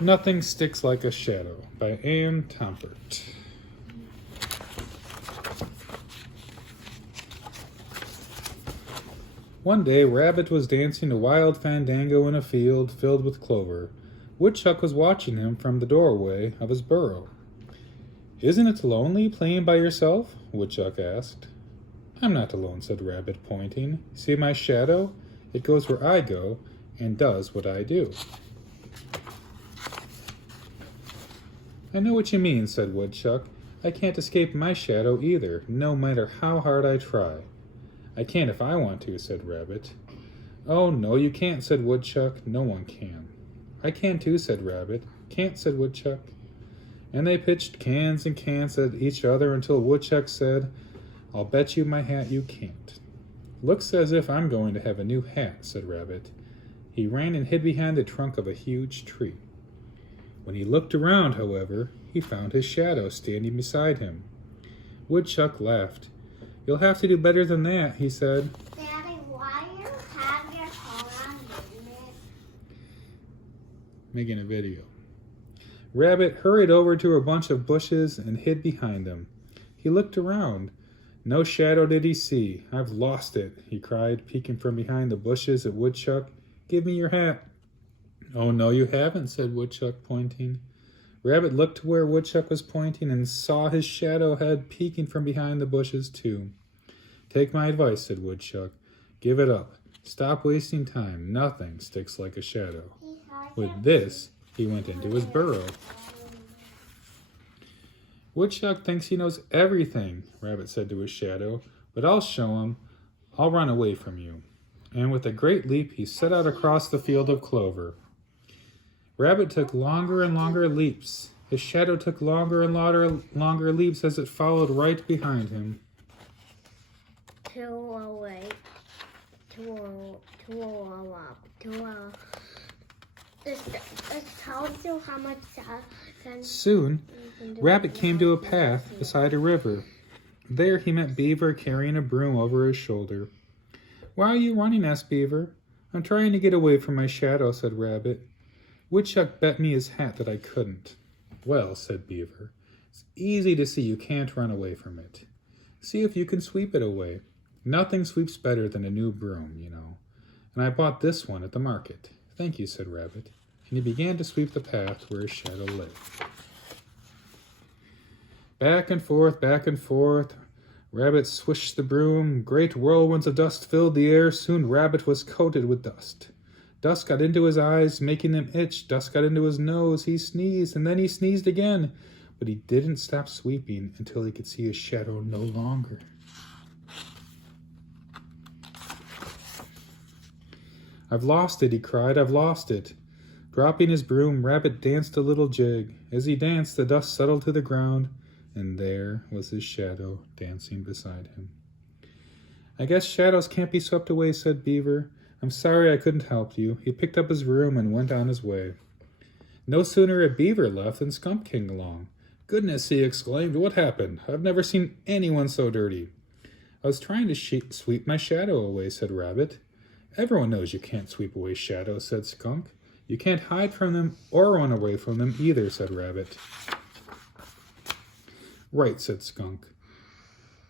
Nothing Sticks Like a Shadow by Anne Tompert. One day, Rabbit was dancing a wild fandango in a field filled with clover. Woodchuck was watching him from the doorway of his burrow. "Isn't it lonely playing by yourself?" Woodchuck asked. "I'm not alone," said Rabbit, pointing. "See my shadow? It goes where I go and does what I do." "I know what you mean," said Woodchuck. "I can't escape my shadow either, no matter how hard I try." "I can if I want to," said Rabbit. "Oh, no, you can't," said Woodchuck. "No one can." "I can too," said Rabbit. "Can't," said Woodchuck. And they pitched cans and cans at each other until Woodchuck said, "I'll bet you my hat you can't." "Looks as if I'm going to have a new hat," said Rabbit. He ran and hid behind the trunk of a huge tree. When he looked around, however, he found his shadow standing beside him. Woodchuck laughed. "You'll have to do better than that," he said. Daddy, why you have your phone on movement? Making a video. Rabbit hurried over to a bunch of bushes and hid behind them. He looked around. No shadow did he see. "I've lost it," he cried, peeking from behind the bushes at Woodchuck. "Give me your hat." "Oh, no, you haven't," said Woodchuck, pointing. Rabbit looked to where Woodchuck was pointing and saw his shadow head peeking from behind the bushes, too. "Take my advice," said Woodchuck. "Give it up. Stop wasting time. Nothing sticks like a shadow." With this, he went into his burrow. "Woodchuck thinks he knows everything," Rabbit said to his shadow, "but I'll show him. I'll run away from you." And with a great leap, he set out across the field of clover. Rabbit took longer and longer leaps. His shadow took longer and longer leaps as it followed right behind him. This tells you how much Soon, Rabbit came to a path beside a river. There he met Beaver carrying a broom over his shoulder. "Why are you running?" asked Beaver. "I'm trying to get away from my shadow," said Rabbit. "Woodchuck bet me his hat that I couldn't." "Well," said Beaver, "it's easy to see you can't run away from it. See if you can sweep it away. Nothing sweeps better than a new broom, you know. And I bought this one at the market." "Thank you," said Rabbit, and he began to sweep the path where his shadow lay. Back and forth, Rabbit swished the broom. Great whirlwinds of dust filled the air. Soon Rabbit was coated with dust. Dust got into his eyes, making them itch. Dust got into his nose. He sneezed, and then he sneezed again. But he didn't stop sweeping until he could see his shadow no longer. "I've lost it," he cried. "I've lost it." Dropping his broom, Rabbit danced a little jig. As he danced, the dust settled to the ground, and there was his shadow dancing beside him. "I guess shadows can't be swept away," said Beaver. "I'm sorry I couldn't help you." He picked up his broom and went on his way. No sooner had Beaver left than Skunk came along. "Goodness," he exclaimed, "what happened? I've never seen anyone so dirty." "I was trying to sweep my shadow away," said Rabbit. "Everyone knows you can't sweep away shadows," said Skunk. "You can't hide from them or run away from them either," said Rabbit. "Right," said Skunk.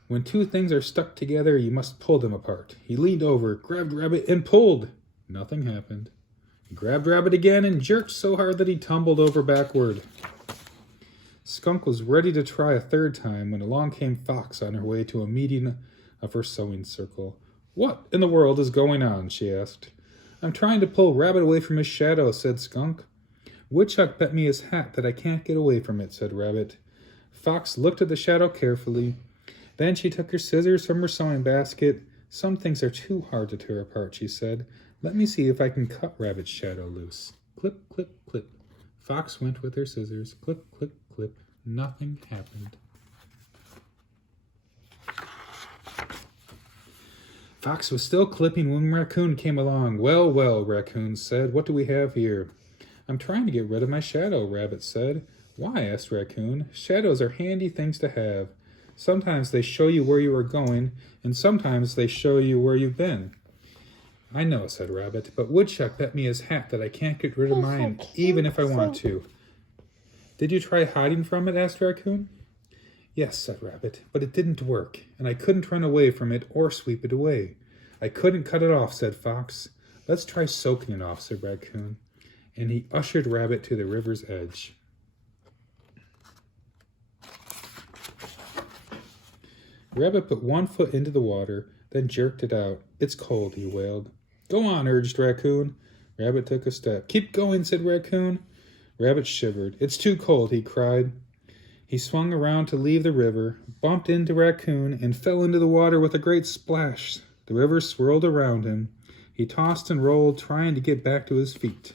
"When two things are stuck together, you must pull them apart." He leaned over, grabbed Rabbit, and pulled. Nothing happened. He grabbed Rabbit again and jerked so hard that he tumbled over backward. Skunk was ready to try a third time when along came Fox on her way to a meeting of her sewing circle. "What in the world is going on?" she asked. "I'm trying to pull Rabbit away from his shadow," said Skunk. "Woodchuck bet me his hat that I can't get away from it," said Rabbit. Fox looked at the shadow carefully. Then she took her scissors from her sewing basket. "Some things are too hard to tear apart," she said. "Let me see if I can cut Rabbit's shadow loose." Clip, clip, clip. Fox went with her scissors. Clip, clip, clip. Nothing happened. Fox was still clipping when Raccoon came along. "Well, well," Raccoon said, "what do we have here?" "I'm trying to get rid of my shadow," Rabbit said. "Why?" asked Raccoon. "Shadows are handy things to have. Sometimes they show you where you are going, and sometimes they show you where you've been." I know, said Rabbit, but Woodchuck bet me his hat that I can't get rid of Yes, mine, I even if I can't want say- to. Did you try hiding from it? Asked Raccoon. Yes, said Rabbit, but it didn't work, and I couldn't run away from it or sweep it away. I couldn't cut it off, said Fox. Let's try soaking it off, said Raccoon, and he ushered Rabbit to the river's edge. Rabbit put one foot into the water, then jerked it out. It's cold, he wailed. Go on, urged Raccoon. Rabbit took a step. Keep going, said Raccoon. Rabbit shivered. It's too cold, he cried. He swung around to leave the river, bumped into Raccoon, and fell into the water with a great splash. The river swirled around him. He tossed and rolled, trying to get back to his feet.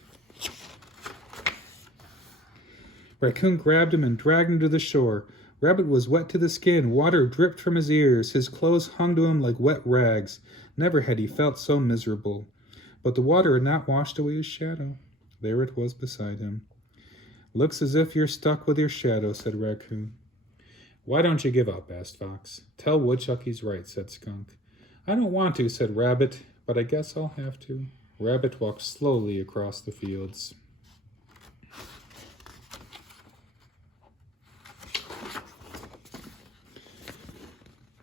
Raccoon grabbed him and dragged him to the shore. Rabbit was wet to the skin. Water dripped from his ears. His clothes hung to him like wet rags. Never had he felt so miserable. But the water had not washed away his shadow. There it was beside him. Looks as if you're stuck with your shadow, said Raccoon. Why don't you give up? Asked Fox. Tell Woodchuck he's right, said Skunk. I don't want to, said Rabbit, but I guess I'll have to. Rabbit walked slowly across the fields.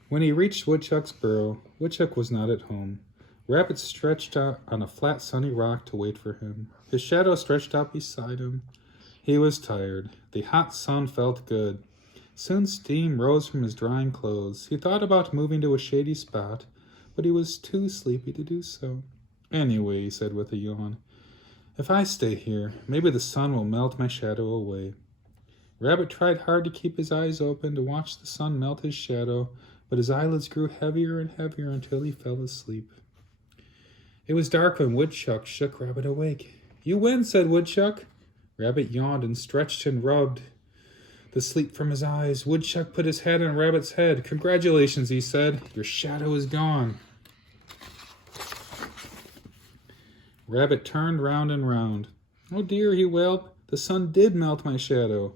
When he reached Woodchuck's burrow, Woodchuck was not at home. Rabbit stretched out on a flat sunny rock to wait for him. His shadow stretched out beside him. He was tired. The hot sun felt good. Soon steam rose from his drying clothes. He thought about moving to a shady spot, but he was too sleepy to do so. Anyway, he said with a yawn, if I stay here, maybe the sun will melt my shadow away. Rabbit tried hard to keep his eyes open to watch the sun melt his shadow, but his eyelids grew heavier and heavier until he fell asleep. It was dark when Woodchuck shook Rabbit awake. You win, said Woodchuck. Rabbit yawned and stretched and rubbed the sleep from his eyes. Woodchuck put his head on Rabbit's head. Congratulations, he said. Your shadow is gone. Rabbit turned round and round. Oh dear, he wailed. The sun did melt my shadow.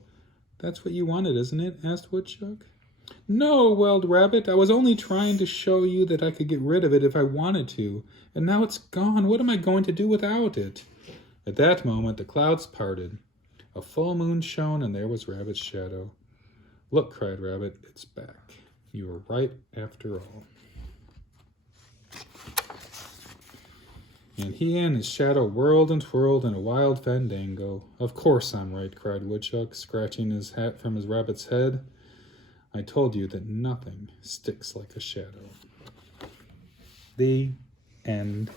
That's what you wanted, isn't it? Asked Woodchuck. No, wailed Rabbit. I was only trying to show you that I could get rid of it if I wanted to. And now it's gone. What am I going to do without it? At that moment, the clouds parted. A full moon shone, and there was Rabbit's shadow. Look, cried Rabbit, it's back. You were right after all. And he and his shadow whirled and twirled in a wild fandango. Of course I'm right, cried Woodchuck, scratching his hat from his rabbit's head. I told you that nothing sticks like a shadow. The end.